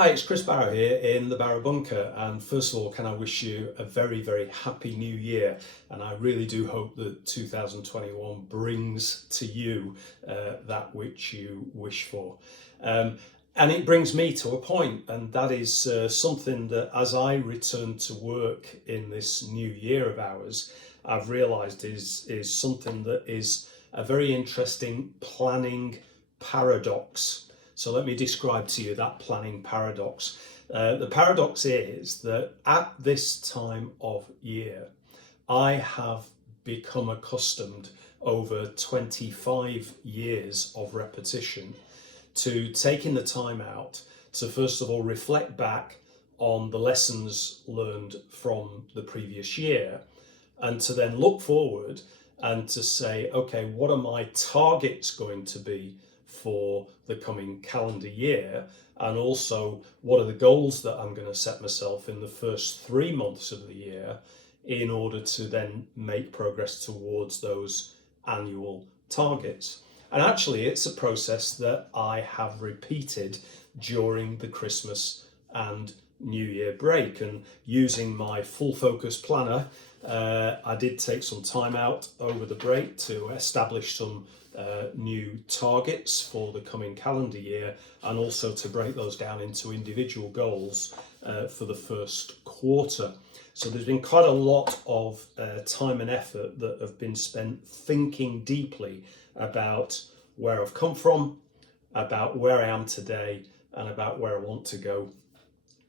Hi, it's Chris Barrow here in the Barrow Bunker, and first of all, can I wish you a very, very happy new year, and I really do hope that 2021 brings to you that which you wish for. And it brings me to a point, and that is something that as I return to work in this new year of ours, I've realised is something that is a very interesting planning paradox. So let me describe to you that planning paradox. The paradox is that at this time of year, I have become accustomed over 25 years of repetition to taking the time out to first of all reflect back on the lessons learned from the previous year, and to then look forward and to say, okay, what are my targets going to be for the coming calendar year, and also what are the goals that I'm going to set myself in the first 3 months of the year in order to then make progress towards those annual targets. And actually it's a process that I have repeated during the Christmas and New Year break, and using my full focus planner, I did take some time out over the break to establish some new targets for the coming calendar year, and also to break those down into individual goals for the first quarter. So there's been quite a lot of time and effort that have been spent thinking deeply about where I've come from, about where I am today, and about where I want to go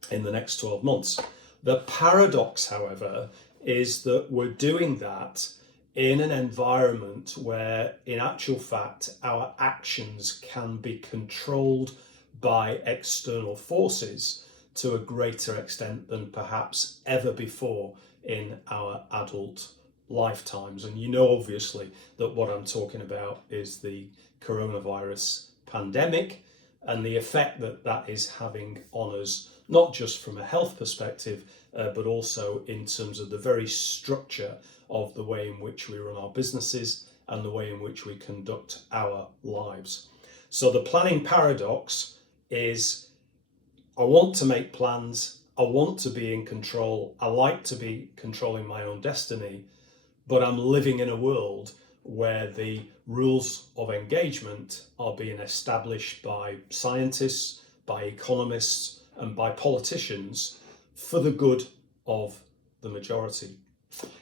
in the next 12 months. The paradox, however, is that we're doing that in an environment where, in actual fact, our actions can be controlled by external forces to a greater extent than perhaps ever before in our adult lifetimes. And you know, obviously, that what I'm talking about is the coronavirus pandemic and the effect that that is having on us, not just from a health perspective, but also in terms of the very structure of the way in which we run our businesses and the way in which we conduct our lives. So the planning paradox is, I want to make plans, I want to be in control, I like to be controlling my own destiny, but I'm living in a world where the rules of engagement are being established by scientists, by economists, and by politicians for the good of the majority.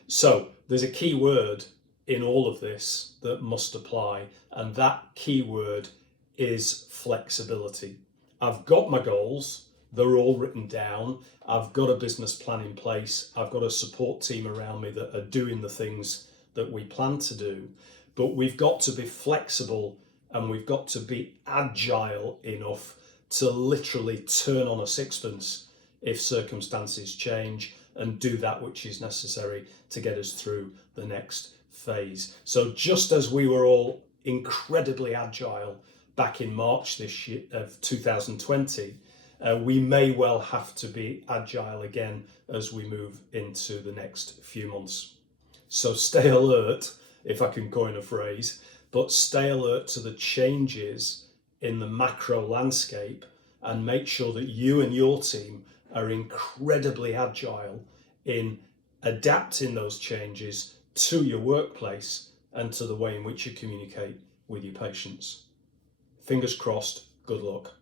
So there's a key word in all of this that must apply, and that key word is flexibility. I've got my goals, they're all written down, I've got a business plan in place, I've got a support team around me that are doing the things that we plan to do, but we've got to be flexible and we've got to be agile enough to literally turn on a sixpence if circumstances change, and do that which is necessary to get us through the next phase. So just as we were all incredibly agile back in March this year of 2020, we may well have to be agile again as we move into the next few months. So stay alert, if I can coin a phrase, but stay alert to the changes in the macro landscape, and make sure that you and your team are incredibly agile in adapting those changes to your workplace and to the way in which you communicate with your patients. Fingers crossed, good luck.